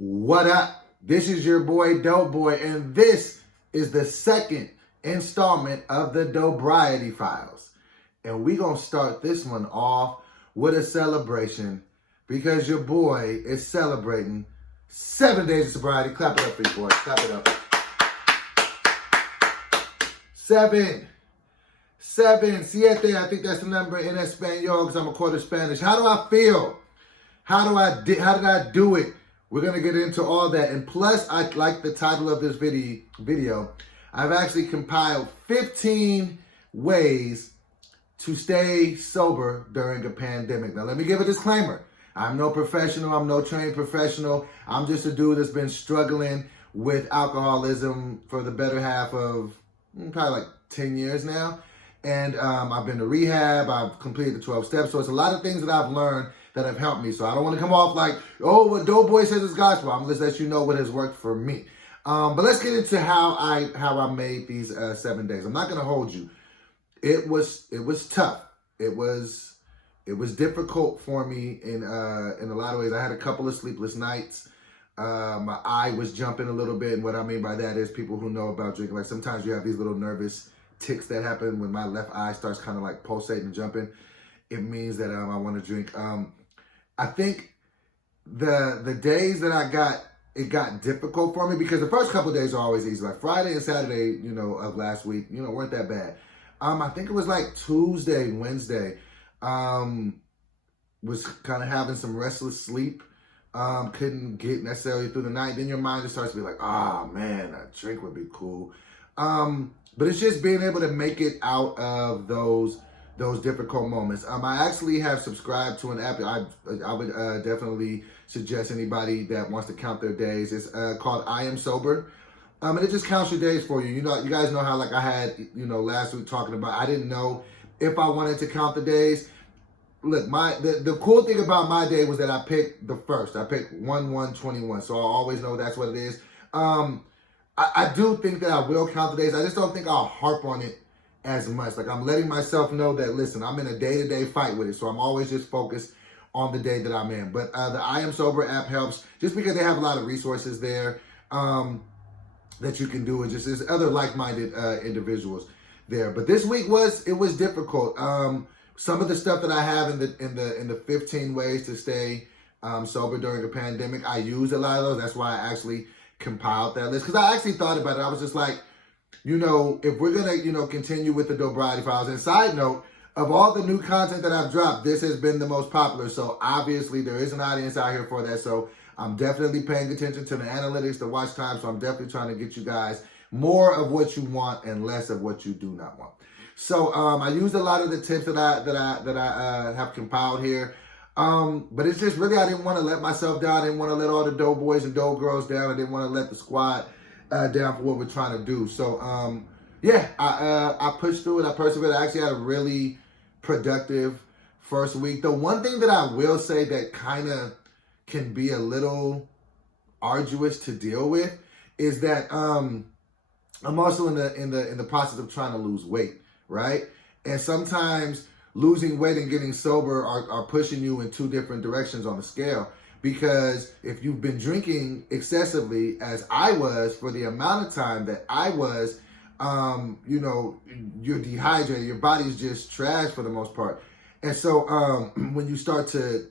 What up? This is your boy Dope Boy, and this is the second installment of the Dobriety Files. And we're going to start this one off with a celebration because your boy is celebrating 7 days of sobriety. Clap it up for you, boys. Clap it up. Seven. Siete, I think that's the number in Espanol because I'm a quarter Spanish. How do I feel? How did I do it? We're going to get into all that. And plus, I like the title of this video. I've actually compiled 15 ways to stay sober during a pandemic. Now, let me give a disclaimer. I'm no professional. I'm no trained professional. I'm just a dude that's been struggling with alcoholism for the better half of probably like 10 years now. And I've been to rehab. I've completed the 12 steps. So it's a lot of things that I've learned that have helped me. So I don't want to come off like, oh, what Dope Boy says is gospel. I'm just let you know what has worked for me. But let's get into how I made these 7 days. I'm not going to hold you. It was tough. It was difficult for me in a lot of ways. I had a couple of sleepless nights. My eye was jumping a little bit. And what I mean by that is people who know about drinking, like sometimes you have these little nervous tics that happen when my left eye starts kind of like pulsating and jumping. It means that I want to drink. I think the days that it got difficult for me because the first couple of days are always easy. Like Friday and Saturday, of last week, weren't that bad. I think it was like Tuesday, Wednesday, was kind of having some restless sleep. Couldn't get necessarily through the night. Then your mind just starts to be like, man, a drink would be cool. But it's just being able to make it out of those difficult moments. I actually have subscribed to an app. I would definitely suggest anybody that wants to count their days. It's called I Am Sober. And it just counts your days for you. You guys know how like I had, last week talking about, I didn't know if I wanted to count the days. Look, the cool thing about my day was that I picked the first. I picked 1/1/21. So I always know that's what it is. I do think that I will count the days. I just don't think I'll harp on it as much. Like I'm letting myself know that, listen, I'm in a day-to-day fight with it. So I'm always just focused on the day that I'm in. But the I Am Sober app helps just because they have a lot of resources there that you can do. And just there's other like-minded individuals there. But this week was difficult. Some of the stuff that I have in the 15 ways to stay sober during a pandemic, I use a lot of those. That's why I actually compiled that list. Because I actually thought about it. I was just like, if we're going to, continue with the Dobriety Files. And side note, of all the new content that I've dropped, this has been the most popular. So obviously there is an audience out here for that. So I'm definitely paying attention to the analytics, the watch time. So I'm definitely trying to get you guys more of what you want and less of what you do not want. So I used a lot of the tips that I have compiled here. But it's just really, I didn't want to let myself down. I didn't want to let all the dope boys and dope girls down. I didn't want to let the squad down for what we're trying to do. So, I pushed through it. I persevered. I actually had a really productive first week. The one thing that I will say that kind of can be a little arduous to deal with is that I'm also in the process of trying to lose weight, right? And sometimes losing weight and getting sober are pushing you in two different directions on the scale. Because if you've been drinking excessively, as I was, for the amount of time that I was, you're dehydrated. Your body's just trash for the most part. And so when you start to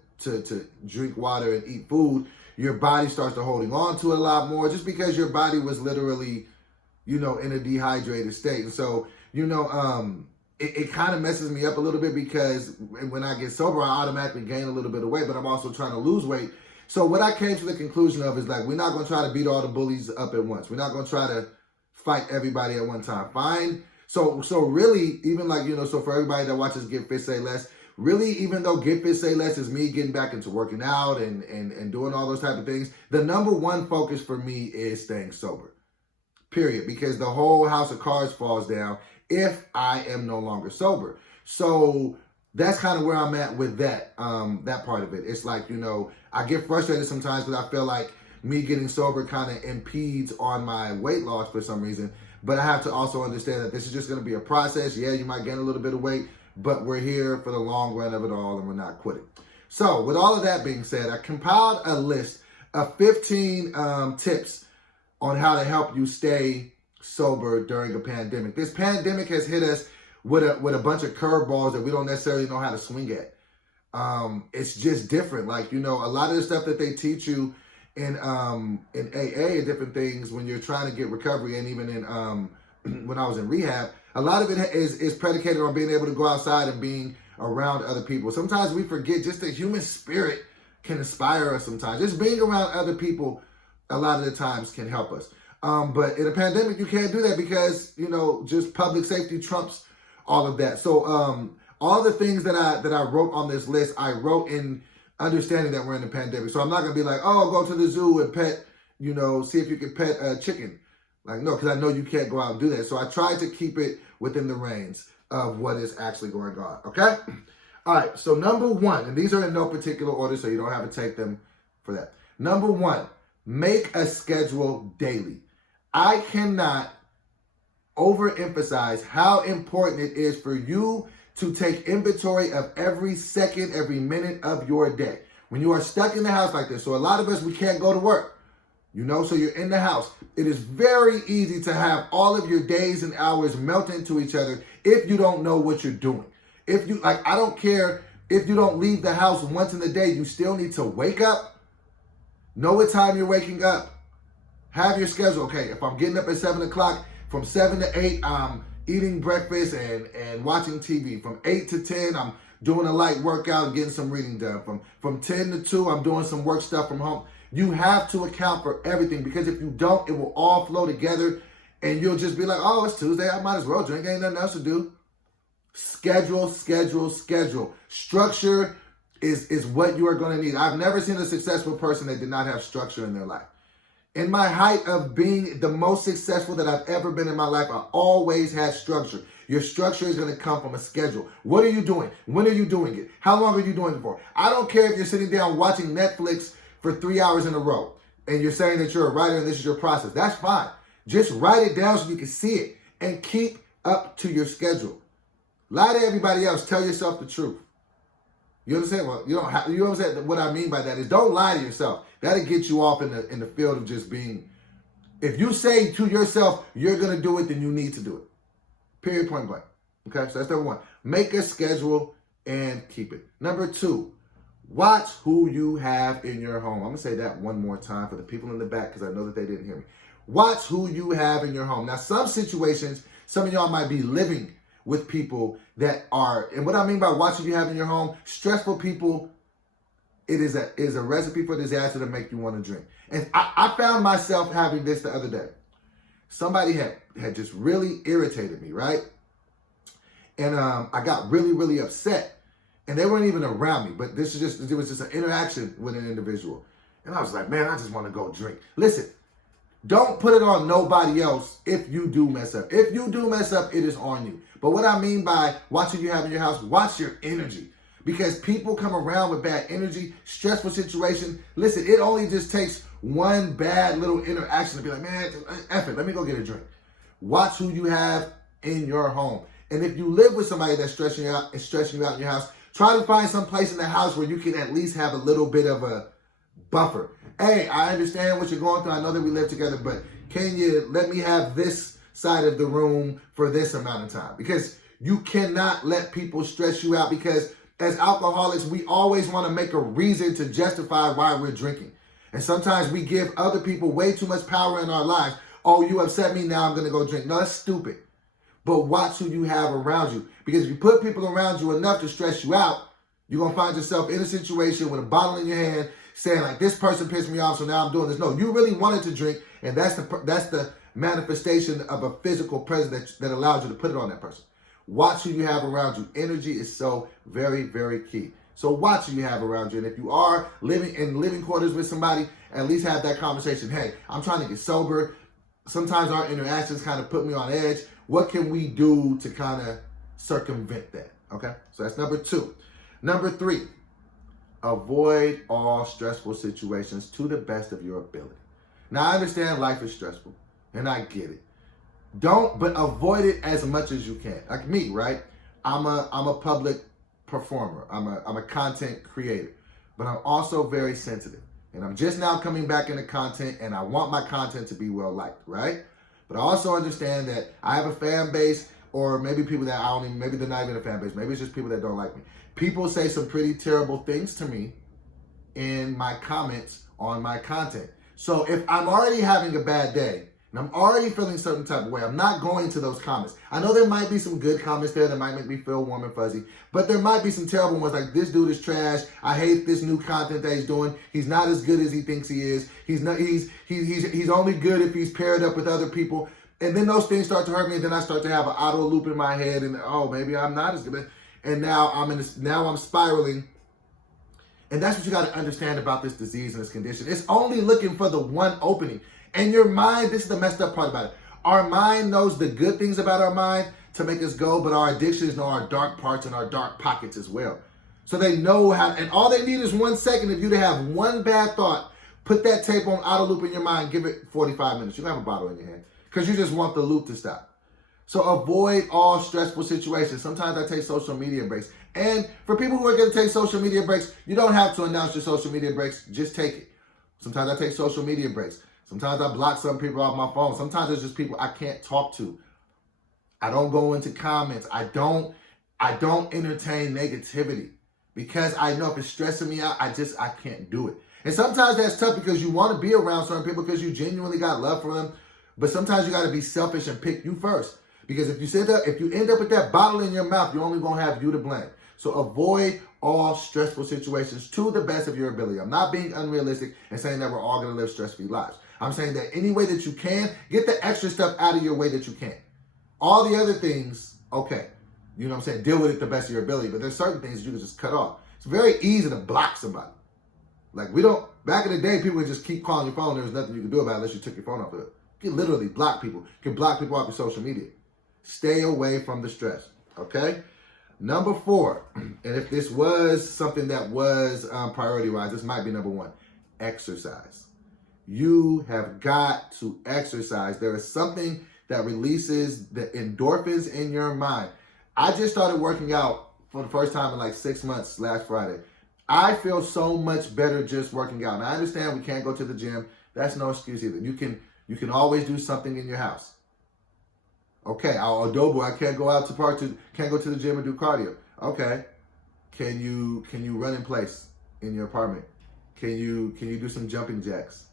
drink water and eat food, your body starts to holding on to it a lot more just because your body was literally, in a dehydrated state. And so, it kind of messes me up a little bit because when I get sober, I automatically gain a little bit of weight, but I'm also trying to lose weight. So what I came to the conclusion of is like, we're not going to try to beat all the bullies up at once. We're not going to try to fight everybody at one time. Fine. So really, even like, so for everybody that watches Get Fit, Say Less, really, even though Get Fit, Say Less is me getting back into working out and doing all those type of things, the number one focus for me is staying sober. Period. Because the whole house of cards falls down if I am no longer sober. So that's kind of where I'm at with that part of it. It's like, I get frustrated sometimes because I feel like me getting sober kind of impedes on my weight loss for some reason. But I have to also understand that this is just going to be a process. Yeah, you might gain a little bit of weight, but we're here for the long run of it all and we're not quitting. So with all of that being said, I compiled a list 15 tips on how to help you stay sober during a pandemic. This pandemic has hit us with a bunch of curveballs that we don't necessarily know how to swing at. It's just different. Like, you know, a lot of the stuff that they teach you in AA and different things when you're trying to get recovery, and even in when I was in rehab, a lot of it is predicated on being able to go outside and being around other people. Sometimes we forget just the human spirit can inspire us sometimes. Just being around other people a lot of the times can help us. But in a pandemic, you can't do that because, you know, just public safety trumps all of that. So all the things that I wrote on this list, I wrote in understanding that we're in a pandemic. So I'm not going to be like, oh, go to the zoo and pet, you know, see if you can pet a chicken. Like, no, because I know you can't go out and do that. So I tried to keep it within the reins of what is actually going on. Okay? All right. So number one, and these are in no particular order, so you don't have to take them for that. Number one, make a schedule daily. I cannot overemphasize how important it is for you to take inventory of every second, every minute of your day. When you are stuck in the house like this, so a lot of us, we can't go to work, you know, so you're in the house. It is very easy to have all of your days and hours melt into each other if you don't know what you're doing. If you, like, I don't care if you don't leave the house once in the day, you still need to wake up, know what time you're waking up, have your schedule. Okay, if I'm getting up at 7 o'clock, from 7 to 8, I'm eating breakfast and watching TV. From 8 to 10, I'm doing a light workout and getting some reading done. From 10 to 2, I'm doing some work stuff from home. You have to account for everything, because if you don't, it will all flow together and you'll just be like, oh, it's Tuesday, I might as well drink, ain't nothing else to do. Schedule, schedule, schedule. Structure is what you are going to need. I've never seen a successful person that did not have structure in their life. In my height of being the most successful that I've ever been in my life, I always had structure. Your structure is going to come from a schedule. What are you doing? When are you doing it? How long are you doing it for? I don't care if you're sitting down watching Netflix for 3 hours in a row and you're saying that you're a writer and this is your process. That's fine. Just write it down so you can see it and keep up to your schedule. Lie to everybody else. Tell yourself the truth. You understand? Well, you don't have. You understand what I mean by that is don't lie to yourself. That'll get you off in the field of just being. If you say to yourself you're gonna do it, then you need to do it. Period. Point blank. Okay. So that's number one. Make a schedule and keep it. Number two, watch who you have in your home. I'm gonna say that one more time for the people in the back because I know that they didn't hear me. Watch who you have in your home. Now, some situations, some of y'all might be living with people that are, and what I mean by watching you have in your home, stressful people, it is a recipe for disaster to make you want to drink. And I found myself having this the other day. Somebody had just really irritated me, right? And I got really, really upset. And they weren't even around me, but it was just an interaction with an individual. And I was like, man, I just want to go drink. Listen, don't put it on nobody else if you do mess up. If you do mess up, it is on you. But what I mean by watching you have in your house, watch your energy. Because people come around with bad energy, stressful situation. Listen, it only just takes one bad little interaction to be like, man, F it, let me go get a drink. Watch who you have in your home. And if you live with somebody that's stressing you out in your house, try to find some place in the house where you can at least have a little bit of a buffer. Hey, I understand what you're going through. I know that we live together, but can you let me have this side of the room for this amount of time? Because you cannot let people stress you out, because as alcoholics, we always want to make a reason to justify why we're drinking. And sometimes we give other people way too much power in our lives. Oh, you upset me, now I'm going to go drink. No, that's stupid. But watch who you have around you. Because if you put people around you enough to stress you out, you're going to find yourself in a situation with a bottle in your hand saying like, this person pissed me off, so now I'm doing this. No, you really wanted to drink, and that's the manifestation of a physical presence that allows you to put it on that person. Watch who you have around you. Energy is so very, very key. So watch who you have around you. And if you are living in living quarters with somebody, at least have that conversation. Hey, I'm trying to get sober. Sometimes our interactions kind of put me on edge. What can we do to kind of circumvent that? Okay, so that's number two. Number three, avoid all stressful situations to the best of your ability. Now, I understand life is stressful, and I get it. But avoid it as much as you can. Like me, right? I'm a public performer. I'm a content creator, but I'm also very sensitive. And I'm just now coming back into content, and I want my content to be well liked, right? But I also understand that I have a fan base, or maybe people that I don't even, maybe they're not even a fan base. Maybe it's just people that don't like me. People say some pretty terrible things to me in my comments on my content. So if I'm already having a bad day, and I'm already feeling a certain type of way, I'm not going to those comments. I know there might be some good comments there that might make me feel warm and fuzzy, but there might be some terrible ones like, this dude is trash. I hate this new content that he's doing. He's not as good as he thinks he is. He's only good if he's paired up with other people. And then those things start to hurt me, and then I start to have an auto loop in my head, and oh, maybe I'm not as good. And now I'm spiraling. And that's what you got to understand about this disease and this condition. It's only looking for the one opening. And your mind, this is the messed up part about it. Our mind knows the good things about our mind to make us go, but our addictions know our dark parts and our dark pockets as well. So they know how, and all they need is 1 second of you to have one bad thought. Put that tape on auto loop in your mind, give it 45 minutes. You can have a bottle in your hand because you just want the loop to stop. So avoid all stressful situations. Sometimes I take social media breaks. And for people who are going to take social media breaks, you don't have to announce your social media breaks. Just take it. Sometimes I take social media breaks. Sometimes I block some people off my phone. Sometimes it's just people I can't talk to. I don't go into comments. I don't entertain negativity because I know if it's stressing me out, I can't do it. And sometimes that's tough because you want to be around certain people because you genuinely got love for them. But sometimes you got to be selfish and pick you first. Because if you end up with that bottle in your mouth, you're only going to have you to blame. So avoid all stressful situations to the best of your ability. I'm not being unrealistic and saying that we're all going to live stress-free lives. I'm saying that any way that you can, get the extra stuff out of your way that you can. All the other things, okay. You know what I'm saying? Deal with it the best of your ability. But there's certain things you can just cut off. It's very easy to block somebody. Like back in the day, people would just keep calling your phone. There was nothing you could do about it unless you took your phone off of it. You can literally block people. You can block people off your social media. Stay away from the stress, okay? Number 4, and if this was something that was priority-wise, this might be number 1, exercise. You have got to exercise. There is something that releases the endorphins in your mind. I just started working out for the first time in like 6 months last Friday. I feel so much better just working out. And I understand we can't go to the gym. That's no excuse either. You can always do something in your house. Okay, adobo, I can't go out to can't go to the gym and do cardio. Okay. Can you run in place in your apartment? Can you do some jumping jacks?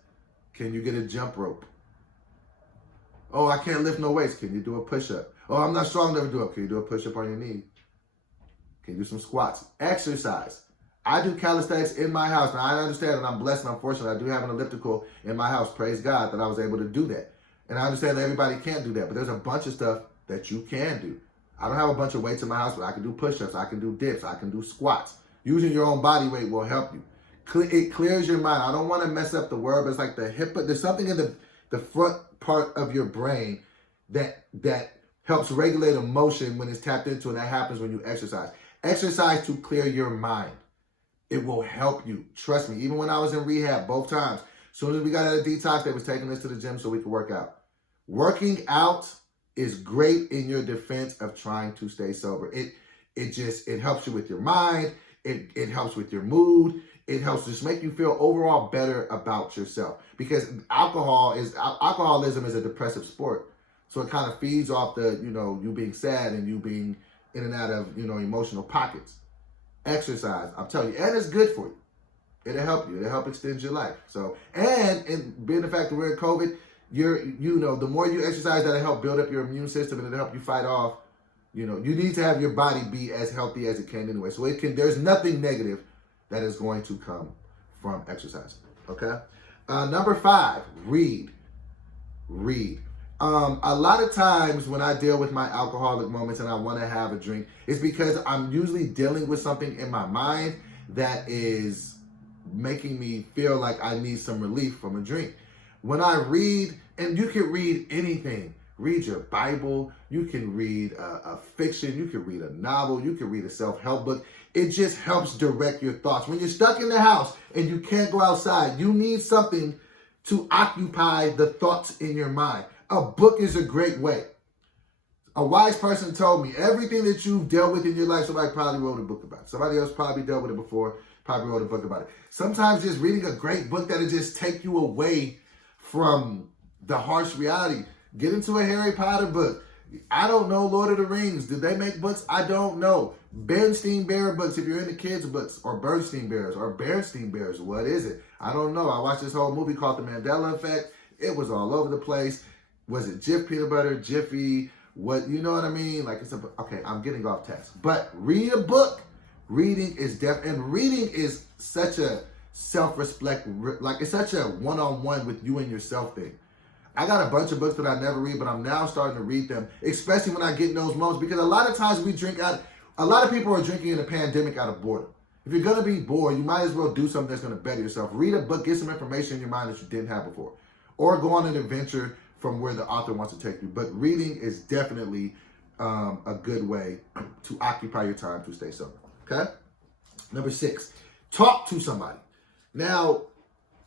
Can you get a jump rope? Oh, I can't lift no weights. Can you do a push-up? Oh, I'm not strong enough to do it. Can you do a push-up on your knee? Can you do some squats? Exercise. I do calisthenics in my house. Now, I understand and I'm blessed and I'm fortunate. I do have an elliptical in my house. Praise God that I was able to do that. And I understand that everybody can't do that, but there's a bunch of stuff that you can do. I don't have a bunch of weights in my house, but I can do push-ups, I can do dips, I can do squats. Using your own body weight will help you. It clears your mind. I don't want to mess up the word, but it's like the hip. There's something in the front part of your brain that helps regulate emotion when it's tapped into, and that happens when you exercise. Exercise to clear your mind. It will help you. Trust me. Even when I was in rehab, both times, as soon as we got out of detox, they was taking us to the gym so we could work out. Working out is great in your defense of trying to stay sober. It helps you with your mind. It helps with your mood. It helps just make you feel overall better about yourself. Because alcoholism is a depressive sport. So it kind of feeds off you being sad and you being in and out of, emotional pockets. Exercise, I'm telling you, and it's good for you. It'll help you. It'll help extend your life. So, and being the fact that we're in COVID, the more you exercise, that'll help build up your immune system and it'll help you fight off. You need to have your body be as healthy as it can anyway. So there's nothing negative that is going to come from exercise. Okay. Number 5, read. A lot of times when I deal with my alcoholic moments and I want to have a drink, it's because I'm usually dealing with something in my mind that is making me feel like I need some relief from a drink. When I read, and you can read anything, read your Bible, you can read a fiction, you can read a novel, you can read a self-help book. It just helps direct your thoughts. When you're stuck in the house and you can't go outside, you need something to occupy the thoughts in your mind. A book is a great way. A wise person told me everything that you've dealt with in your life, somebody probably wrote a book about. Somebody else probably dealt with it before. Probably wrote a book about it. Sometimes just reading a great book that'll just take you away from the harsh reality. Get into a Harry Potter book. I don't know, Lord of the Rings. Did they make books? I don't know. Bernstein Bear books, if you're into kids' books, or Bernstein Bears, or Bernstein Bears. What is it? I don't know. I watched this whole movie called The Mandela Effect. It was all over the place. Was it Jif peanut butter, Jiffy? What, you know what I mean? Like, okay, I'm getting off task. But read a book. Reading is and reading is such a self-respect, like it's such a one-on-one with you and yourself thing. I got a bunch of books that I never read, but I'm now starting to read them, especially when I get in those moments, because a lot of times a lot of people are drinking in a pandemic out of boredom. If you're going to be bored, you might as well do something that's going to better yourself. Read a book, get some information in your mind that you didn't have before, or go on an adventure from where the author wants to take you. But reading is definitely a good way to occupy your time to stay sober. Okay? Number 6, talk to somebody. Now,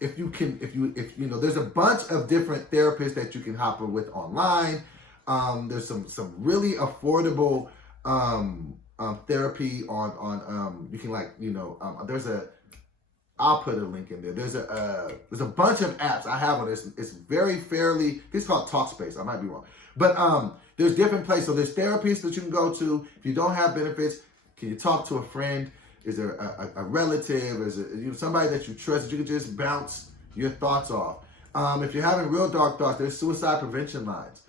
if you know, there's a bunch of different therapists that you can hop in with online. There's some really affordable therapy on you can, like, you know, I'll put a link in there. There's a bunch of apps I have on this. It's very fairly, it's called Talkspace. I might be wrong. But there's different places. So there's therapists that you can go to. If you don't have benefits, can you talk to a friend? Is there a relative? Is it somebody that you trust that you can just bounce your thoughts off? If you're having real dark thoughts, there's suicide prevention lines.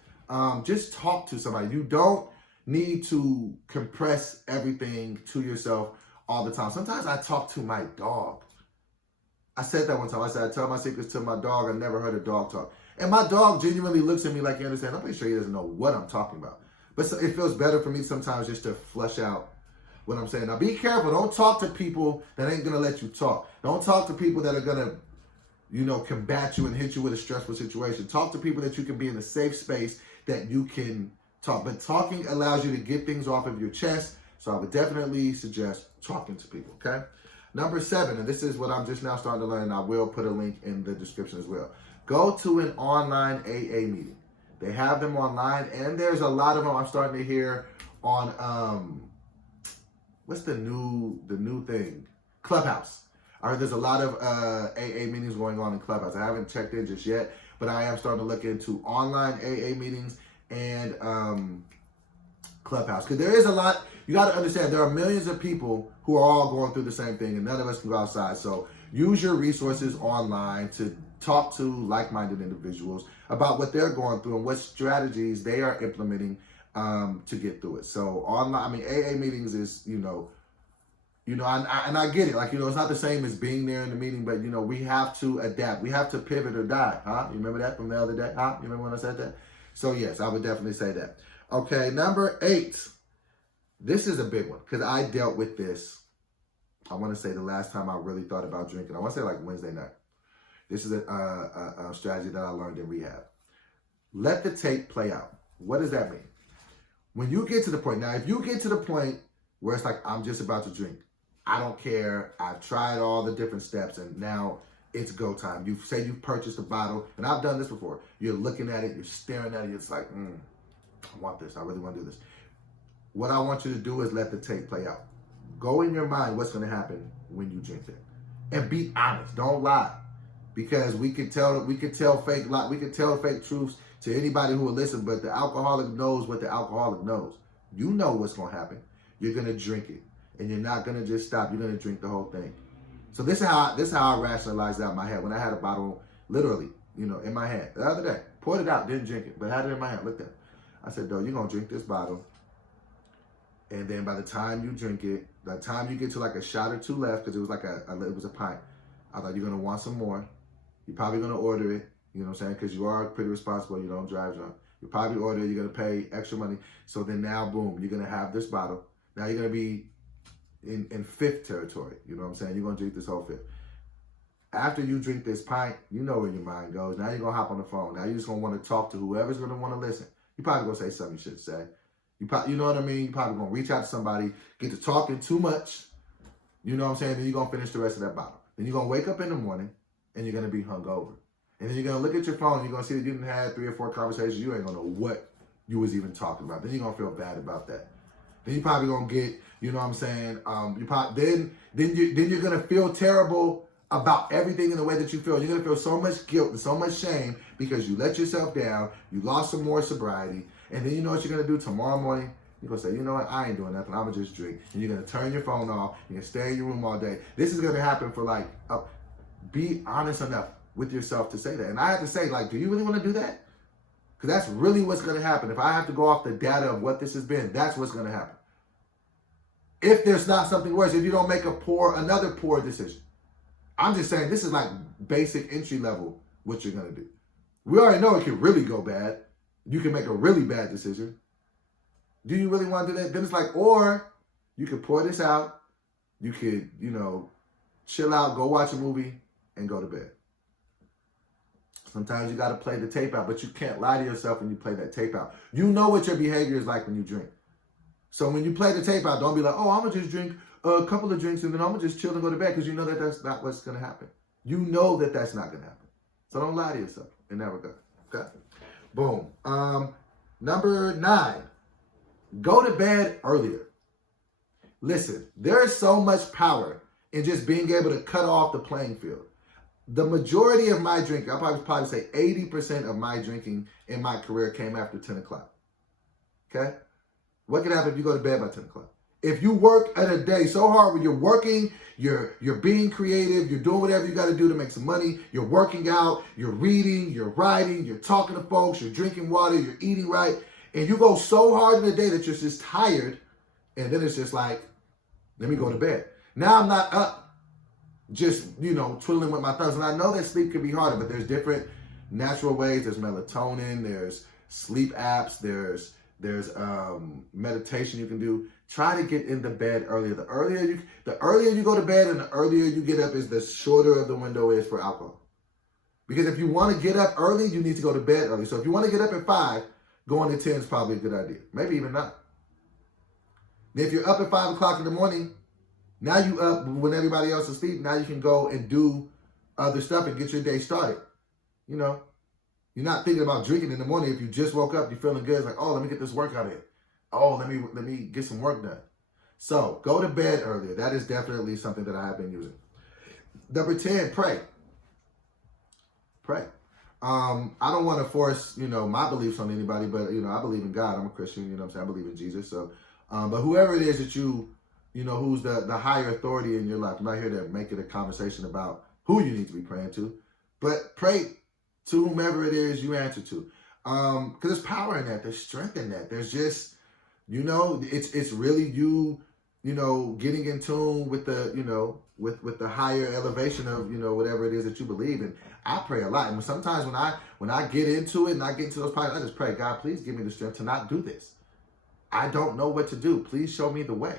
Just talk to somebody. You don't need to compress everything to yourself all the time. Sometimes I talk to my dog. I said that one time. I said, I tell my secrets to my dog. I never heard a dog talk. And my dog genuinely looks at me like he understands. I'm pretty sure he doesn't know what I'm talking about. But it feels better for me sometimes just to flush out what I'm saying. Now, be careful. Don't talk to people that ain't going to let you talk. Don't talk to people that are going to, you know, combat you and hit you with a stressful situation. Talk to people that you can be in a safe space that you can talk. But talking allows you to get things off of your chest. So I would definitely suggest talking to people, okay? Number 7, and this is what I'm just now starting to learn, and I will put a link in the description as well. Go to an online AA meeting. They have them online, and there's a lot of them I'm starting to hear on, what's the new thing? Clubhouse. I heard there's a lot of AA meetings going on in Clubhouse. I haven't checked in just yet, but I am starting to look into online AA meetings and Clubhouse. Because there is a lot, you got to understand, there are millions of people who are all going through the same thing, and none of us can go outside. So use your resources online to talk to like-minded individuals about what they're going through and what strategies they are implementing to get through it. So online, I mean, AA meetings is, and I get it. Like, it's not the same as being there in the meeting, but, we have to adapt. We have to pivot or die. Huh? You remember that from the other day? Huh? You remember when I said that? So yes, I would definitely say that. Okay, number 8. This is a big one because I dealt with this. I want to say the last time I really thought about drinking. I want to say like Wednesday night. This is a strategy that I learned in rehab. Let the tape play out. What does that mean? When you get to the point, now if you get to the point where it's like, I'm just about to drink, I don't care, I've tried all the different steps and now it's go time. You say you've purchased a bottle, and I've done this before. You're looking at it, you're staring at it, it's like, I want this, I really want to do this. What I want you to do is let the tape play out. Go in your mind what's going to happen when you drink it. And be honest, don't lie. Because we could tell fake truths to anybody who will listen, but the alcoholic knows what the alcoholic knows. You know what's going to happen. You're going to drink it, and you're not going to just stop. You're going to drink the whole thing. So this is how I rationalized out in my head when I had a bottle, literally, in my hand the other day. Poured it out, didn't drink it, but had it in my hand. Looked at it. I said, "Though, you're going to drink this bottle, and then by the time you drink it, by the time you get to like a shot or two left, because it was like it was a pint, I thought you're going to want some more. You're probably going to order it, you know what I'm saying, because you are pretty responsible. You don't drive drunk. You probably order it. You're going to pay extra money. So then now, boom, you're going to have this bottle. Now you're going to be in fifth territory. You know what I'm saying? You're going to drink this whole fifth. After you drink this pint, you know where your mind goes. Now you're going to hop on the phone. Now you're just going to want to talk to whoever's going to want to listen. You're probably going to say something you shouldn't say. You know what I mean? You're probably going to reach out to somebody, get to talking too much. You know what I'm saying? Then you're going to finish the rest of that bottle. Then you're going to wake up in the morning, and you're going to be hungover. And then you're going to look at your phone, and you're going to see that you didn't have 3 or 4 conversations. You ain't going to know what you was even talking about. Then you're going to feel bad about that. Then you probably gonna get, you know what I'm saying? You probably then you're gonna feel terrible about everything in the way that you feel. You're gonna feel so much guilt and so much shame because you let yourself down. You lost some more sobriety, and then you know what you're gonna do tomorrow morning. You're going to say, you know what, I ain't doing nothing. I'm going to just drink. And you're going to turn your phone off. You're going to stay in your room all day. This is going to happen for like, be honest enough with yourself to say that. And I have to say, like, do you really want to do that? Because that's really what's going to happen. If I have to go off the data of what this has been, that's what's going to happen. If there's not something worse, if you don't make another poor decision. I'm just saying this is like basic entry level what you're going to do. We already know it can really go bad. You can make a really bad decision. Do you really want to do that? Then it's like, or you could pour this out. You could, you know, chill out, go watch a movie, and go to bed. Sometimes you got to play the tape out, but you can't lie to yourself when you play that tape out. You know what your behavior is like when you drink. So when you play the tape out, don't be like, oh, I'm going to just drink a couple of drinks and then I'm going to just chill and go to bed, because you know that that's not what's going to happen. You know that that's not going to happen. So don't lie to yourself in that regard. Okay? Boom. Number 9. Go to bed earlier. Listen, there is so much power in just being able to cut off the playing field. The majority of my drinking, I'll probably say 80% of my drinking in my career came after 10 o'clock. Okay? What can happen if you go to bed by 10 o'clock? If you work at a day so hard when you're working, you're being creative, you're doing whatever you got to do to make some money, you're working out, you're reading, you're writing, you're talking to folks, you're drinking water, you're eating right, and you go so hard in the day that you're just tired, and then it's just like, let me go to bed. Now I'm not up just, you know, twiddling with my thumbs. And I know that sleep can be harder, but there's different natural ways. There's melatonin, there's sleep apps, there's meditation you can do. Try to get into bed earlier. The earlier you go to bed and the earlier you get up is the shorter the window is for alcohol. Because if you want to get up early, you need to go to bed early. So if you want to get up at 5, going to 10 is probably a good idea. Maybe even not. Then if you're up at 5 o'clock in the morning, now you up when everybody else is asleep. Now you can go and do other stuff and get your day started. You know, you're not thinking about drinking in the morning. If you just woke up, you're feeling good. It's like, oh, let me get this workout in. Oh, let me get some work done. So go to bed earlier. That is definitely something that I have been using. Number 10, pray. Pray. I don't want to force, you know, my beliefs on anybody, but, you know, I believe in God. I'm a Christian, you know what I'm saying? I believe in Jesus. So, but whoever it is that you know, who's the higher authority in your life, I'm not here to make it a conversation about who you need to be praying to, but pray to whomever it is you answer to. Because there's power in that. There's strength in that. There's just, you know, it's really you know, getting in tune with the, you know, with the higher elevation of, you know, whatever it is that you believe in. I pray a lot. And sometimes when I get into it and I get into those prayers, I just pray, God, please give me the strength to not do this. I don't know what to do. Please show me the way.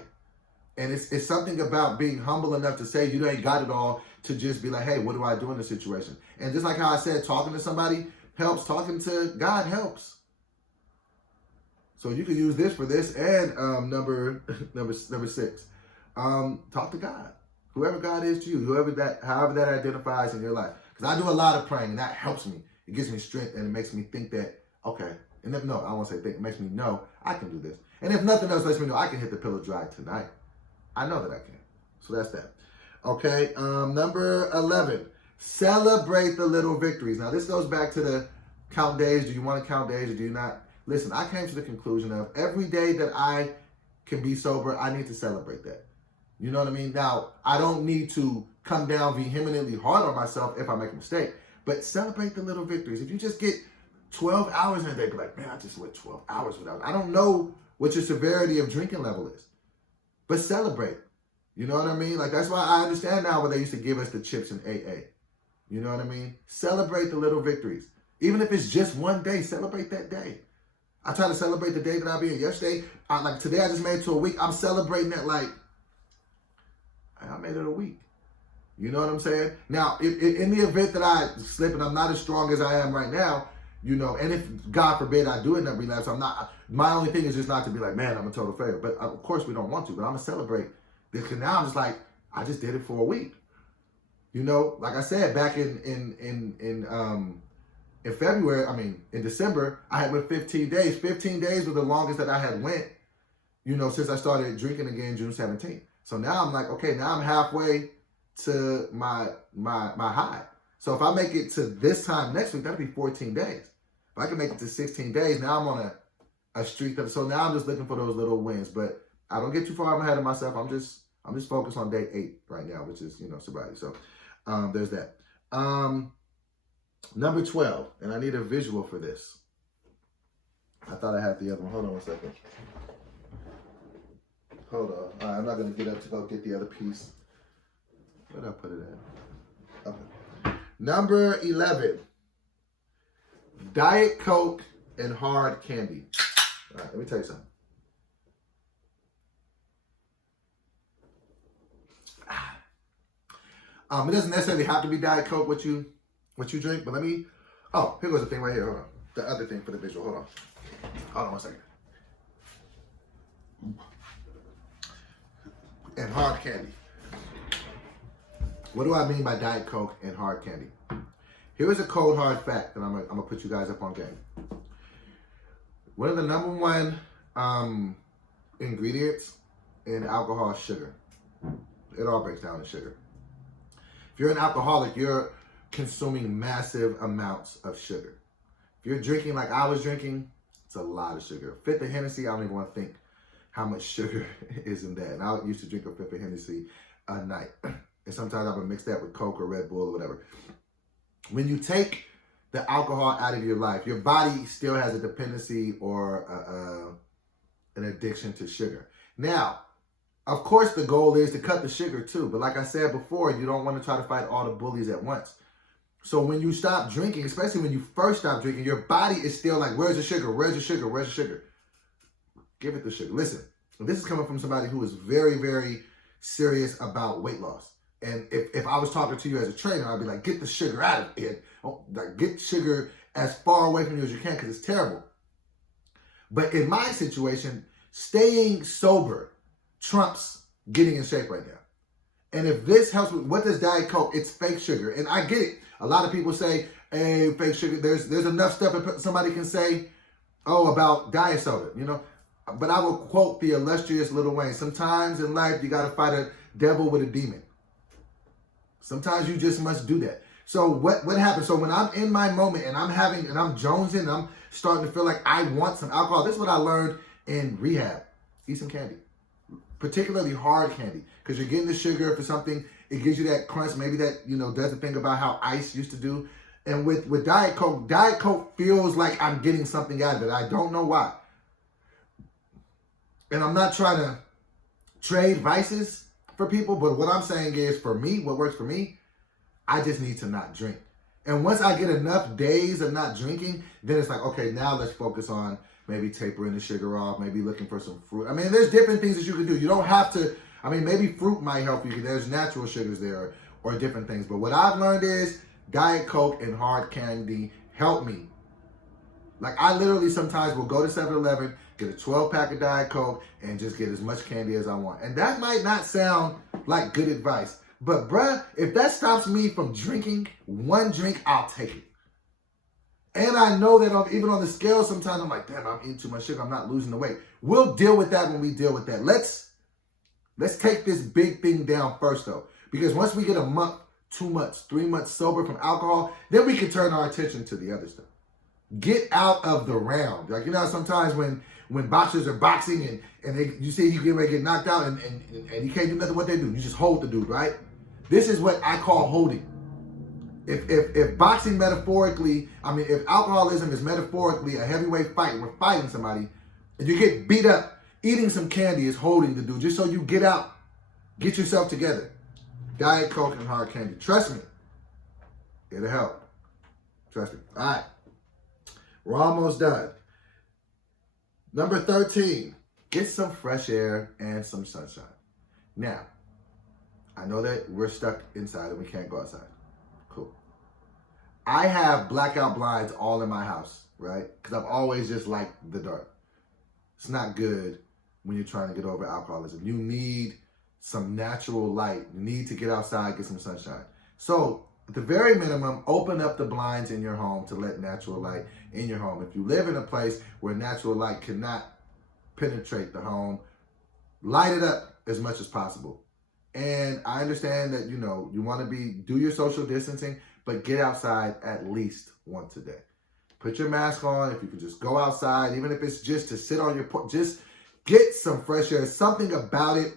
And it's something about being humble enough to say you ain't got it all, to just be like, hey, what do I do in this situation? And just like how I said, talking to somebody helps. Talking to God helps. So you can use this for this. And number 6, talk to God. Whoever God is to you, however that identifies in your life. Because I do a lot of praying, and that helps me. It gives me strength, and it makes me think that, okay. And if no, I won't say think. It makes me know I can do this. And if nothing else lets me know I can hit the pillow dry tonight. I know that I can. So that's that. Okay, number 11, celebrate the little victories. Now, this goes back to the count days. Do you want to count days or do you not? Listen, I came to the conclusion of every day that I can be sober, I need to celebrate that. You know what I mean? Now, I don't need to come down vehemently hard on myself if I make a mistake, but celebrate the little victories. If you just get 12 hours in a day, be like, man, I just went 12 hours without. I don't know what your severity of drinking level is, but celebrate. You know what I mean? Like, that's why I understand now when they used to give us the chips in AA. You know what I mean? Celebrate the little victories. Even if it's just one day, celebrate that day. I try to celebrate the day that I'll be in. Yesterday, like today, I just made it to a week. I'm celebrating that like, I made it a week. You know what I'm saying? Now, if in the event that I slip and I'm not as strong as I am right now, you know, and if God forbid I do end up relapse, my only thing is just not to be like, man, I'm a total failure. But of course we don't want to, but I'm gonna celebrate this, because now I'm just like, I just did it for a week. You know, like I said, back in February, in December, I had went 15 days. 15 days was the longest that I had went since I started drinking again June 17th. So now I'm like, okay, now I'm halfway to my high. So if I make it to this time next week, that'll be 14 days. If I can make it to 16 days, now I'm on a streak so now I'm just looking for those little wins. But I don't get too far ahead of myself. I'm just focused on day 8 right now, which is, sobriety. So there's that. Number 12, and I need a visual for this. I thought I had the other one. Hold on one second. Hold on. All right, I'm not going to get up to go get the other piece. Where did I put it at? Okay. Number 11, Diet Coke and hard candy. All right, let me tell you something. It doesn't necessarily have to be Diet Coke what you drink, but here goes the thing right here. Hold on. The other thing for the visual. Hold on one second. And hard candy. What do I mean by Diet Coke and hard candy? Here is a cold hard fact that I'm gonna put you guys up on game. One of the number one ingredients in alcohol is sugar. It all breaks down to sugar. If you're an alcoholic, you're consuming massive amounts of sugar. If you're drinking like I was drinking, it's a lot of sugar. A fifth of Hennessy, I don't even want to think how much sugar is in that. And I used to drink a fifth of Hennessy a night. And sometimes I would mix that with Coke or Red Bull or whatever. When you take the alcohol out of your life, your body still has a dependency or an addiction to sugar. Now, of course, the goal is to cut the sugar too. But like I said before, you don't want to try to fight all the bullies at once. So when you stop drinking, especially when you first stop drinking, your body is still like, where's the sugar? Where's the sugar? Where's the sugar? Give it the sugar. Listen, this is coming from somebody who is very, very serious about weight loss. And if I was talking to you as a trainer, I'd be like, get the sugar out of it. Like, get sugar as far away from you as you can because it's terrible. But in my situation, staying sober trumps getting in shape right now. And if this helps with, what does Diet Coke? It's fake sugar. And I get it. A lot of people say, hey, fake sugar. There's enough stuff that somebody can say, about diet soda, But I will quote the illustrious Lil Wayne. Sometimes in life, you got to fight a devil with a demon. Sometimes you just must do that. So what happens? So when I'm in my moment and I'm jonesing, and I'm starting to feel like I want some alcohol, this is what I learned in rehab. Eat some candy. Particularly hard candy, because you're getting the sugar for something. It gives you that crunch. Maybe that, does the thing about how ice used to do. And with Diet Coke feels like I'm getting something out of it. I don't know why. And I'm not trying to trade vices for people, but what I'm saying is, for me, what works for me, I just need to not drink. And once I get enough days of not drinking, then it's like, okay, now let's focus on maybe tapering the sugar off, maybe looking for some fruit. I mean, there's different things that you can do. You don't have to, maybe fruit might help you because there's natural sugars there or different things. But what I've learned is Diet Coke and hard candy help me. Like, I literally sometimes will go to 7-Eleven, get a 12-pack of Diet Coke, and just get as much candy as I want. And that might not sound like good advice. But, bruh, if that stops me from drinking one drink, I'll take it. And I know that even on the scale, sometimes I'm like, damn, I'm eating too much sugar. I'm not losing the weight. We'll deal with that when we deal with that. Let's take this big thing down first, though. Because once we get a month, 2 months, 3 months sober from alcohol, then we can turn our attention to the other stuff. Get out of the round. Like, sometimes when boxers are boxing and you see you get ready to get knocked out and you can't do nothing, what they do? You just hold the dude, right? This is what I call holding. If boxing metaphorically, if alcoholism is metaphorically a heavyweight fight, we're fighting somebody, and you get beat up, eating some candy is holding the dude, just so you get out, get yourself together. Diet Coke and hard candy. Trust me, it'll help. Trust me. All right, we're almost done. Number 13, get some fresh air and some sunshine. Now, I know that we're stuck inside and we can't go outside. Cool. I have blackout blinds all in my house, right? Because I've always just liked the dark. It's not good when you're trying to get over alcoholism. You need some natural light. You need to get outside, get some sunshine. So, at the very minimum, open up the blinds in your home to let natural light in your home. If you live in a place where natural light cannot penetrate the home, light it up as much as possible. And I understand that, you want to do your social distancing, but get outside at least once a day. Put your mask on. If you can just go outside, even if it's just to sit on your porch, just get some fresh air. Something about it.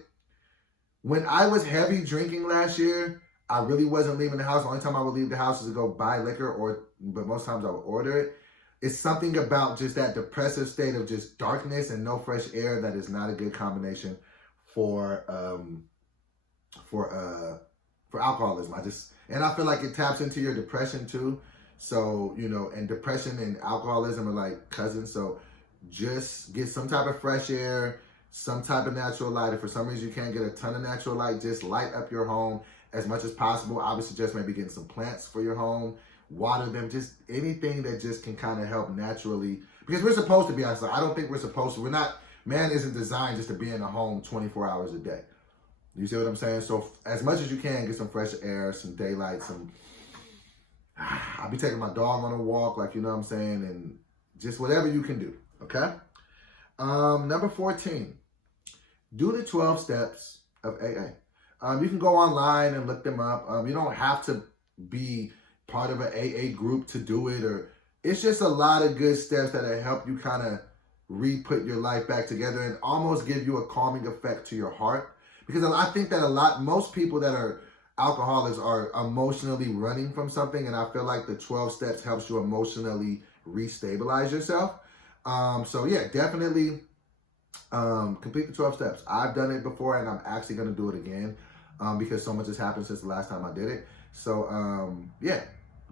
When I was heavy drinking last year, I really wasn't leaving the house. The only time I would leave the house is to go buy liquor, but most times I would order it. It's something about just that depressive state of just darkness and no fresh air that is not a good combination for alcoholism. I feel like it taps into your depression too. So, and depression and alcoholism are like cousins. So just get some type of fresh air, some type of natural light. If for some reason you can't get a ton of natural light, just light up your home as much as possible. I would suggest maybe getting some plants for your home, water them, just anything that just can kind of help naturally. Because we're supposed to be outside. I don't think we're supposed to. Man isn't designed just to be in a home 24 hours a day. You see what I'm saying? So as much as you can, get some fresh air, some daylight, I'll be taking my dog on a walk, like, you know what I'm saying? And just whatever you can do, okay? Number 14, do the 12 steps of AA. You can go online and look them up. You don't have to be part of an AA group to do it, or it's just a lot of good steps that'll help you kind of re-put your life back together and almost give you a calming effect to your heart. Because I think that most people that are alcoholics are emotionally running from something, and I feel like the 12 steps helps you emotionally restabilize yourself. So yeah, definitely complete the 12 steps. I've done it before, and I'm actually going to do it again because so much has happened since the last time I did it. So yeah,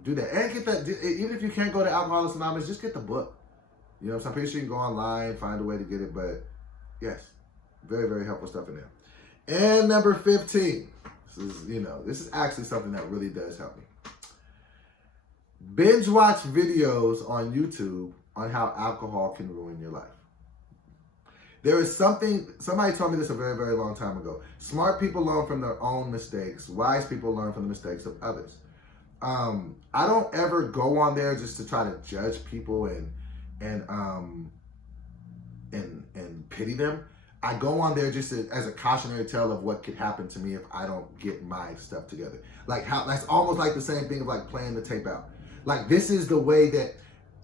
do that. And get that, even if you can't go to Alcoholics Anonymous, just get the book. So I'm pretty sure you can go online, find a way to get it, but yes, very, very helpful stuff in there. And number 15, this is actually something that really does help me. Binge watch videos on YouTube on how alcohol can ruin your life. There is somebody told me this a very, very long time ago. Smart people learn from their own mistakes. Wise people learn from the mistakes of others. I don't ever go on there just to try to judge people and pity them. I go on there just as a cautionary tale of what could happen to me if I don't get my stuff together. Like that's almost like the same thing of like playing the tape out. Like this is the way that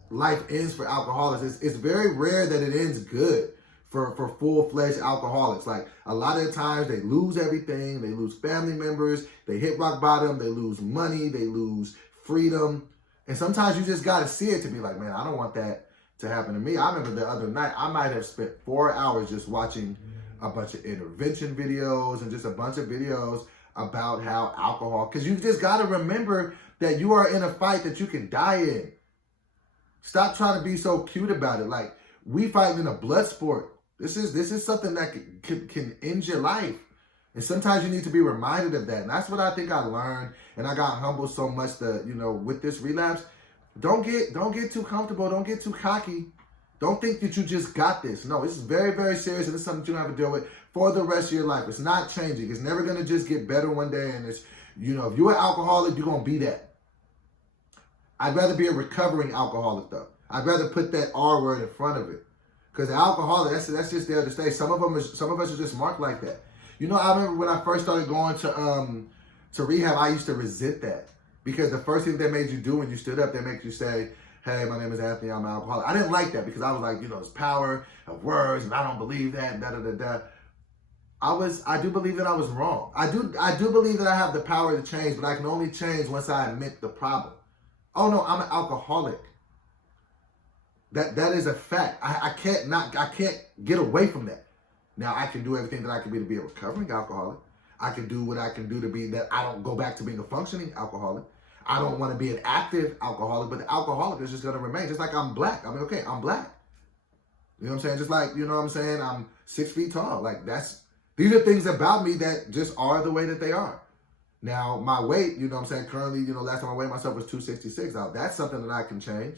life ends for alcoholics. It's very rare that it ends good for full-fledged alcoholics. Like a lot of the times they lose everything. They lose family members. They hit rock bottom. They lose money. They lose freedom. And sometimes you just got to see it to be like, man, I don't want that to happen to me. I remember the other night, I might have spent 4 hours just watching a bunch of intervention videos and just a bunch of videos about how alcohol, because you just got to remember that you are in a fight that you can die in. Stop trying to be so cute about it. Like, we fighting in a blood sport. This is something that can end your life. And sometimes you need to be reminded of that. And that's what I think I learned. And I got humbled so much that, with this relapse, don't get too comfortable. Don't get too cocky. Don't think that you just got this. No, this is very, very serious, and it's something you have to deal with for the rest of your life. It's not changing. It's never going to just get better one day, and it's, if you're an alcoholic, you're going to be that. I'd rather be a recovering alcoholic, though. I'd rather put that R word in front of it. Because the alcoholic, that's just there to stay. Some of us are just marked like that. I remember when I first started going to rehab, I used to resent that. Because the first thing they made you do when you stood up, they make you say, hey, my name is Anthony, I'm an alcoholic. I didn't like that because I was like, it's power of words, and I don't believe that, and da-da-da-da. I do believe that I was wrong. I do believe that I have the power to change, but I can only change once I admit the problem. Oh no, I'm an alcoholic. That is a fact. I can't get away from that. Now I can do everything that I can be to be a recovering alcoholic. I can do what I can do to be that I don't go back to being a functioning alcoholic. I don't want to be an active alcoholic, but the alcoholic is just going to remain. Just like I'm black. I mean, okay, I'm black. You know what I'm saying? Just like, I'm 6 feet tall. Like these are things about me that just are the way that they are. Now, my weight, currently, last time I weighed myself was 266. Now, that's something that I can change.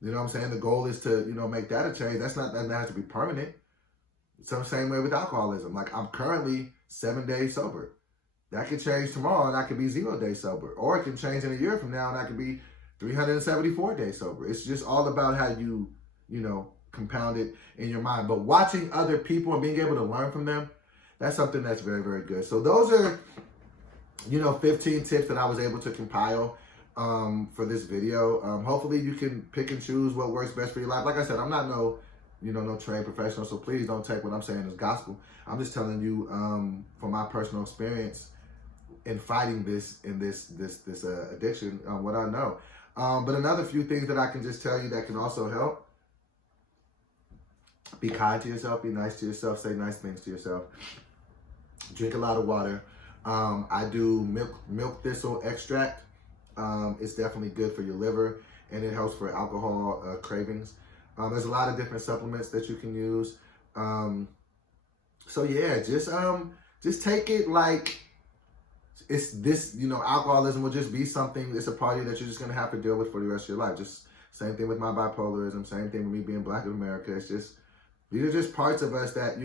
You know what I'm saying? The goal is to, make that a change. That has to be permanent. So same way with alcoholism. Like I'm currently 7 days sober. That could change tomorrow and I could be 0 days sober. Or it can change in a year from now and I could be 374 days sober. It's just all about how you, compounded in your mind. But watching other people and being able to learn from them, that's something that's very, very good. So those are, 15 tips that I was able to compile for this video. Hopefully you can pick and choose what works best for your life. Like I said, I'm not no trained professional, so please don't take what I'm saying as gospel. I'm just telling you from my personal experience in fighting this addiction, what I know. But another few things that I can just tell you that can also help: be kind to yourself, be nice to yourself, say nice things to yourself, drink a lot of water. I do milk thistle extract. It's definitely good for your liver, and it helps for alcohol cravings. There's a lot of different supplements that you can use. So yeah, just take it like it's this, alcoholism will just be something, it's a party that you're just going to have to deal with for the rest of your life. Just same thing with my bipolarism, same thing with me being Black in America. It's just, these are just parts of us that,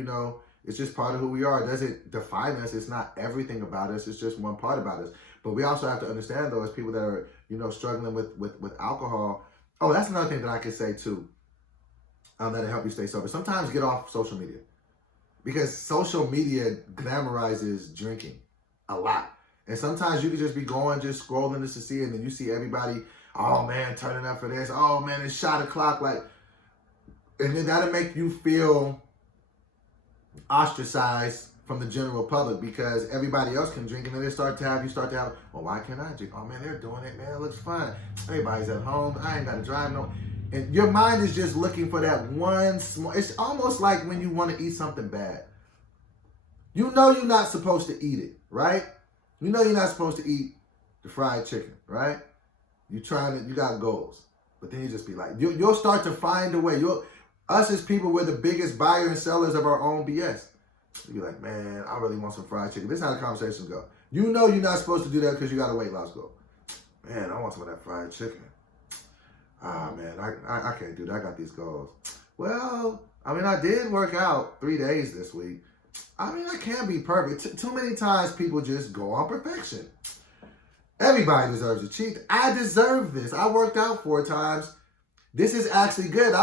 it's just part of who we are. It doesn't define us. It's not everything about us. It's just one part about us. But we also have to understand, though, as people that are, struggling with alcohol. Oh, that's another thing that I could say, too, that'll help you stay sober. Sometimes get off social media, because social media glamorizes drinking a lot. And sometimes you could just be just scrolling this to see, and then you see everybody, oh, man, turning up for this. Oh, man, it's shot o'clock. And then that'll make you feel ostracized from the general public, because everybody else can drink, and then you start to have, well, why can't I drink? Oh, man, they're doing it, man. It looks fun. Everybody's at home. I ain't got to drive no. And your mind is just looking for that one small, it's almost like when you want to eat something bad. You're not supposed to eat it, right? You're not supposed to eat the fried chicken, right? You got goals. But then you just be like, you'll start to find a way. Us as people, we're the biggest buyer and sellers of our own BS. You'll be like, man, I really want some fried chicken. This is how the conversations go. You're not supposed to do that because you got a weight loss goal. Man, I want some of that fried chicken. Ah, man, I can't do that. I got these goals. Well, I did work out 3 days this week. I can't be perfect. Too many times people just go on perfection. Everybody deserves a cheat. I deserve this. I worked out 4 times. This is actually good.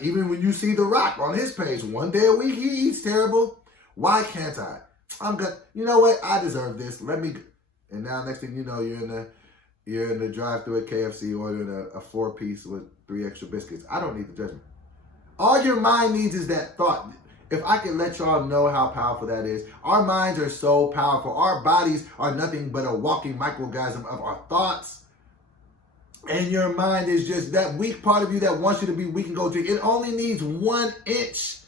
Even when you see The Rock on his page, 1 day a week he eats terrible. Why can't I? I'm good. You know what? I deserve this. And now next thing you know, you're in the drive-thru at KFC ordering a 4-piece with 3 extra biscuits. I don't need the judgment. All your mind needs is that thought. If I can let y'all know how powerful that is. Our minds are so powerful. Our bodies are nothing but a walking microorganism of our thoughts. And your mind is just that weak part of you that wants you to be weak and go drink. It only needs 1 inch.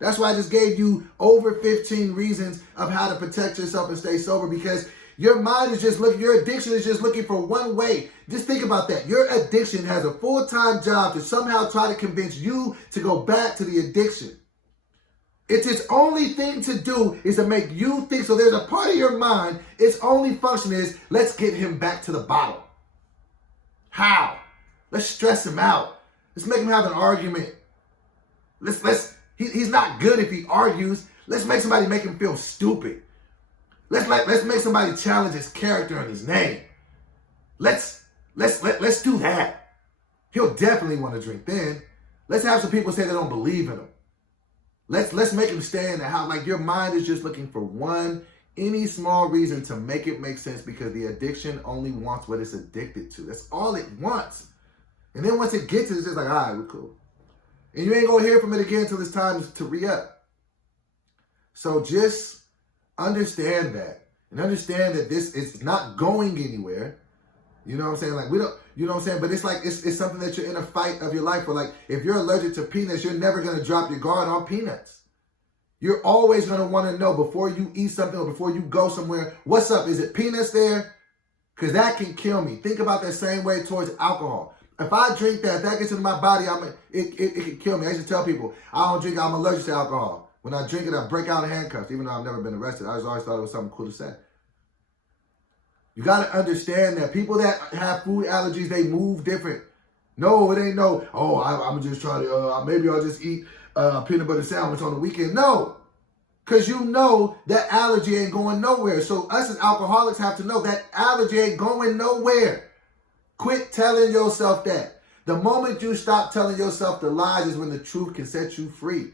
That's why I just gave you over 15 reasons of how to protect yourself and stay sober, because your mind is just looking, your addiction is just looking for one way. Just think about that. Your addiction has a full-time job to somehow try to convince you to go back to the addiction. It's its only thing to do is to make you think. So there's a part of your mind, its only function is, let's get him back to the bottle. How? Let's stress him out. Let's make him have an argument. He's not good if he argues. Let's make somebody make him feel stupid. Let's make somebody challenge his character and his name. Let's do that. He'll definitely want to drink then. Let's have some people say they don't believe in him. Let's make him stay in the house. Your mind is just looking for any small reason to make it make sense, because the addiction only wants what it's addicted to. That's all it wants. And then once it gets it, it's just like, all right, we're cool. And you ain't going to hear from it again until it's time to re-up. So just understand that. And understand that this is not going anywhere. You know what I'm saying? We don't, you know what I'm saying? But it's something that you're in a fight of your life for. If you're allergic to peanuts, you're never going to drop your guard on peanuts. You're always going to want to know before you eat something or before you go somewhere, what's up? Is it peanuts there? Because that can kill me. Think about that same way towards alcohol. If I drink that, if that gets into my body, it can kill me. I used to tell people, I don't drink, I'm allergic to alcohol. When I drink it, I break out in handcuffs, even though I've never been arrested. I just always thought it was something cool to say. You got to understand that people that have food allergies, they move different. No, it ain't no, I'm just trying to, maybe I'll just eat peanut butter sandwich on the weekend. No, because you know that allergy ain't going nowhere. So us as alcoholics have to know that allergy ain't going nowhere. Quit telling yourself that. The moment you stop telling yourself the lies is when the truth can set you free.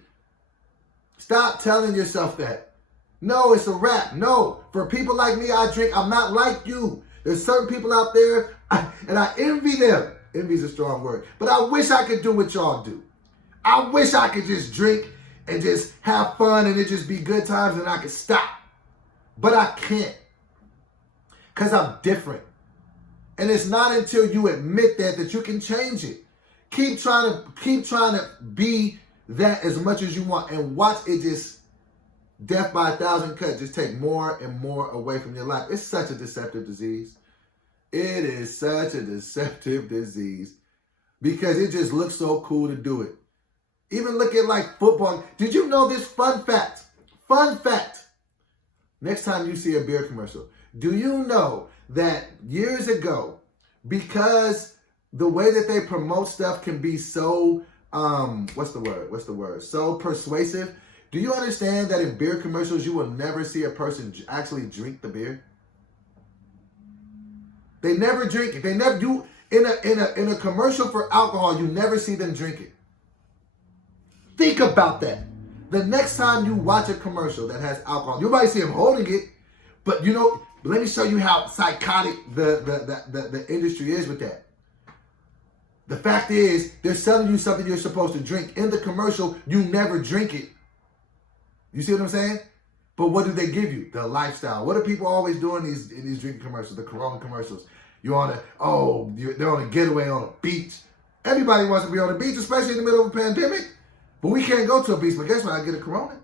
Stop telling yourself that. No, it's a wrap. No, for people like me, I drink. I'm not like you. There's certain people out there, and I envy them. Envy is a strong word. But I wish I could do what y'all do. I wish I could just drink and just have fun and it just be good times and I could stop. But I can't. Because I'm different. And it's not until you admit that you can change it. Keep trying to be that as much as you want and watch it just death by 1,000 cuts just take more and more away from your life. It's such a deceptive disease. It is such a deceptive disease because it just looks so cool to do it. Even look at like football. Did you know this fun fact? Fun fact. Next time you see a beer commercial, do you know that years ago, because the way that they promote stuff can be so, what's the word? So persuasive. Do you understand that in beer commercials, you will never see a person actually drink the beer? They never drink it. They never do in a commercial for alcohol, you never see them drink it. Think about that. The next time you watch a commercial that has alcohol, you might see them holding it, but let me show you how psychotic the industry is with that. The fact is, they're selling you something you're supposed to drink. In the commercial, you never drink it. You see what I'm saying? But what do they give you? The lifestyle. What are people always doing in these drinking commercials, the Corona commercials? They're on a getaway on a beach. Everybody wants to be on a beach, especially in the middle of a pandemic. But we can't go to a beach. But guess what? I get a Corona.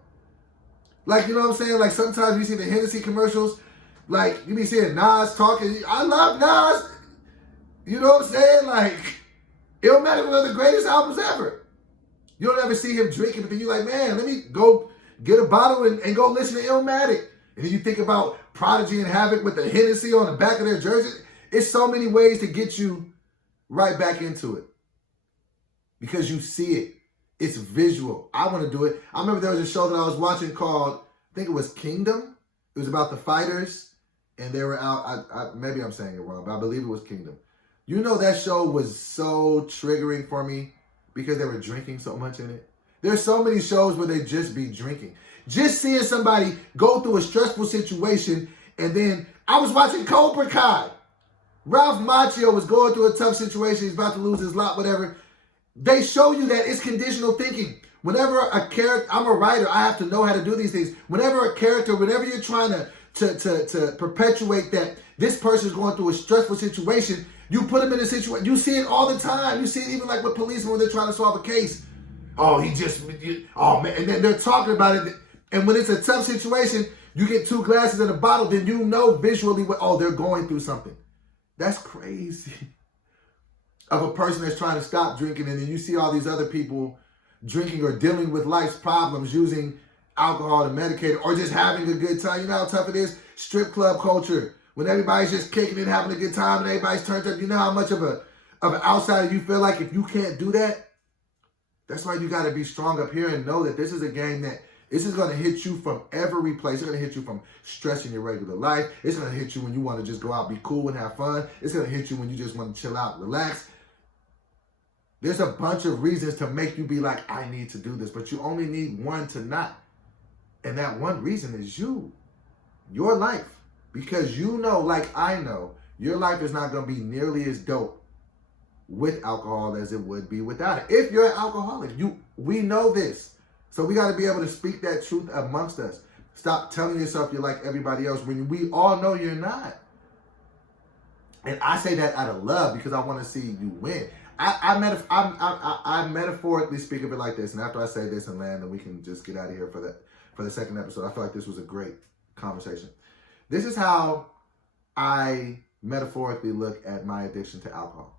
Like, you know what I'm saying? Like, sometimes you see the Hennessy commercials. Like, you be seeing Nas talking. I love Nas. You know what I'm saying? Like, Illmatic was one of the greatest albums ever. You don't ever see him drinking, but then you're like, man, let me go get a bottle and go listen to Illmatic. And then you think about Prodigy and Havoc with the Hennessy on the back of their jersey. It's so many ways to get you right back into it. Because you see it. It's visual. I want to do it. I remember there was a show that I was watching called, I think it was Kingdom. It was about the fighters. And they were out, maybe I'm saying it wrong, but I believe it was Kingdom. You know, that show was so triggering for me because they were drinking so much in it. There's so many shows where they just be drinking. Just seeing somebody go through a stressful situation, and then I was watching Cobra Kai. Ralph Macchio was going through a tough situation. He's about to lose his lot, whatever. They show you that it's conditional thinking. Whenever a character, I'm a writer, I have to know how to do these things. Whenever you're trying to perpetuate that this person's going through a stressful situation, you put them in a situation. You see it all the time. You see it even like with policemen when they're trying to solve a case. Oh, man. And then they're talking about it. And when it's a tough situation, you get 2 glasses and a bottle, then you know visually they're going through something. That's crazy. Of a person that's trying to stop drinking, and then you see all these other people drinking or dealing with life's problems using alcohol to medicate it, or just having a good time. You know how tough it is? Strip club culture. When everybody's just kicking it, having a good time, and everybody's turned up. You know how much of an outsider you feel like if you can't do that? That's why you got to be strong up here and know that this is a game that this is going to hit you from every place. It's going to hit you from stress in your regular life. It's going to hit you when you want to just go out, be cool, and have fun. It's going to hit you when you just want to chill out, relax. There's a bunch of reasons to make you be like, I need to do this. But you only need one to not. And that one reason is you. Your life. Because you know, like I know, your life is not going to be nearly as dope with alcohol as it would be without it. If you're an alcoholic, we know this. So we got to be able to speak that truth amongst us. Stop telling yourself you're like everybody else when we all know you're not. And I say that out of love because I want to see you win. I metaphorically speak of it like this. And after I say this and land, then we can just get out of here for the second episode. I feel like this was a great conversation. This is how I metaphorically look at my addiction to alcohol.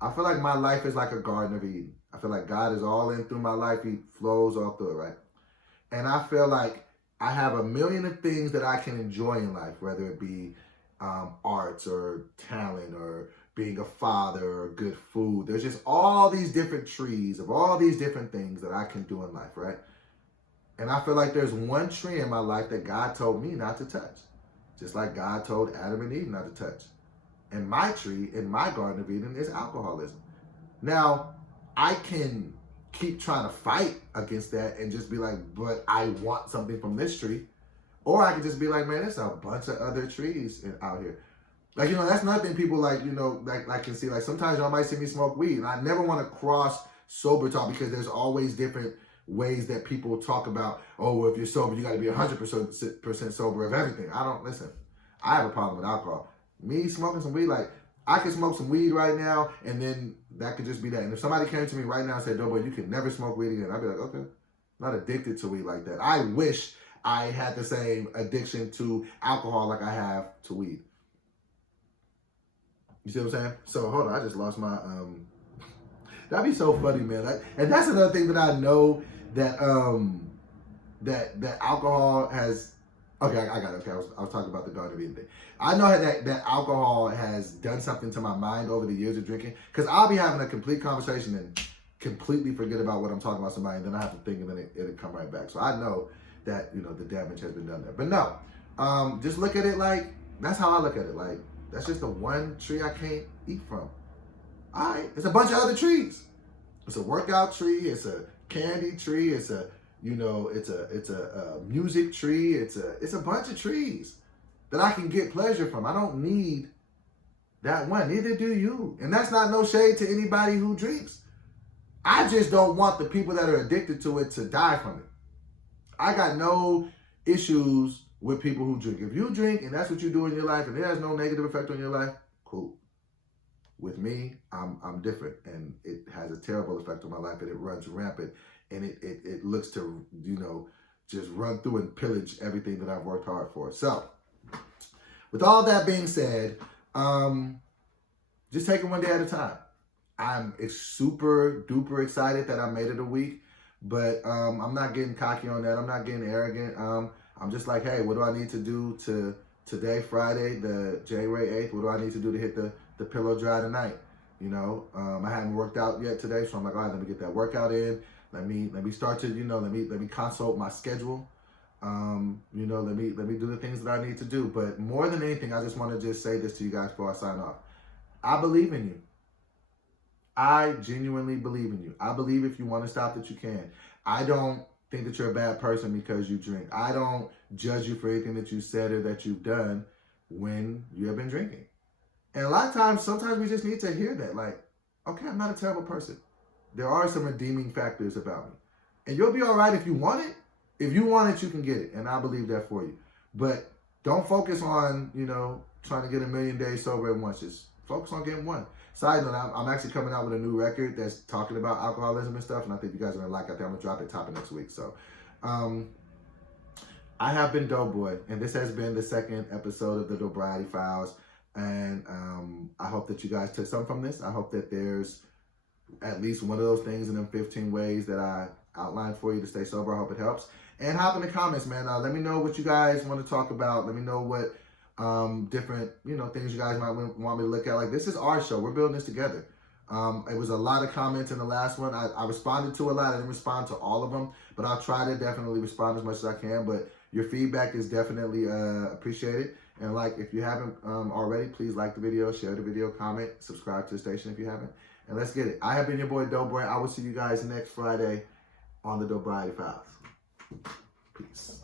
I feel like my life is like a Garden of Eden. I feel like God is all in through my life. He flows all through it, right? And I feel like I have a million of things that I can enjoy in life, whether it be arts or talent or being a father or good food. There's just all these different trees of all these different things that I can do in life, right? And I feel like there's one tree in my life that God told me not to touch. Just like God told Adam and Eve not to touch. And my tree in my Garden of Eden is alcoholism. Now, I can keep trying to fight against that and just be like, but I want something from this tree. Or I can just be like, man, there's a bunch of other trees out here. Like, that's nothing people like, like can see. Like, sometimes y'all might see me smoke weed. And I never want to cross sober talk because there's always different ways that people talk about, oh, well, if you're sober, you got to be 100% sober of everything. Listen, I have a problem with alcohol. Me smoking some weed, like, I can smoke some weed right now, and then that could just be that. And if somebody came to me right now and said, Doughboy, you can never smoke weed again, I'd be like, okay, I'm not addicted to weed like that. I wish I had the same addiction to alcohol like I have to weed. You see what I'm saying? So, hold on, I just lost my, that'd be so funny, man. And that's another thing that I know that, that alcohol has, okay, I got it. Okay, I was talking about the Garden of Eden thing. I know that alcohol has done something to my mind over the years of drinking, because I'll be having a complete conversation and completely forget about what I'm talking about somebody, and then I have to think, and then it'll come right back. So I know that, the damage has been done there. But no, just look at it like, that's how I look at it. Like, that's just the one tree I can't eat from. All right, it's a bunch of other trees. It's a workout tree. It's a candy tree. It's a, it's a music tree. It's a bunch of trees that I can get pleasure from. I don't need that one. Neither do you. And that's not no shade to anybody who drinks. I just don't want the people that are addicted to it to die from it. I got no issues with people who drink. If you drink and that's what you do in your life and it has no negative effect on your life, cool. With me, I'm different, and it has a terrible effect on my life, and it runs rampant, and it looks to, just run through and pillage everything that I've worked hard for. So, with all that being said, just take it one day at a time. I'm super duper excited that I made it a week, but I'm not getting cocky on that. I'm not getting arrogant. I'm just like, hey, what do I need to do to today, Friday, the January 8th? What do I need to do to hit the pillow dry tonight? I haven't worked out yet today, so I'm like, all right, let me get that workout in. Let me start to, let me consult my schedule. Let me do the things that I need to do. But more than anything, I just want to just say this to you guys before I sign off. I believe in you. I genuinely believe in you. I believe if you want to stop that you can. I don't think that you're a bad person because you drink. I don't judge you for anything that you said or that you've done when you have been drinking. And a lot of times, sometimes we just need to hear that. Like, okay, I'm not a terrible person. There are some redeeming factors about me. And you'll be all right if you want it. If you want it, you can get it. And I believe that for you. But don't focus on, trying to get a million days sober at once. Just focus on getting one. Side note, I'm actually coming out with a new record that's talking about alcoholism and stuff. And I think you guys are going to like it. I'm going to drop it top of next week. So, I have been Doughboy. And this has been the second episode of the Doughbriety Files. And I hope that you guys took something from this. I hope that there's at least one of those things in them 15 ways that I outlined for you to stay sober. I hope it helps. And hop in the comments, man. Let me know what you guys want to talk about. Let me know what different, things you guys might want me to look at. Like, this is our show. We're building this together. It was a lot of comments in the last one. I responded to a lot. I didn't respond to all of them, but I'll try to definitely respond as much as I can. But your feedback is definitely appreciated. And if you haven't already, please like the video, share the video, comment, subscribe to the station if you haven't. And let's get it. I have been your boy, Doughboy. I will see you guys next Friday on the Doughbriety Files. Peace.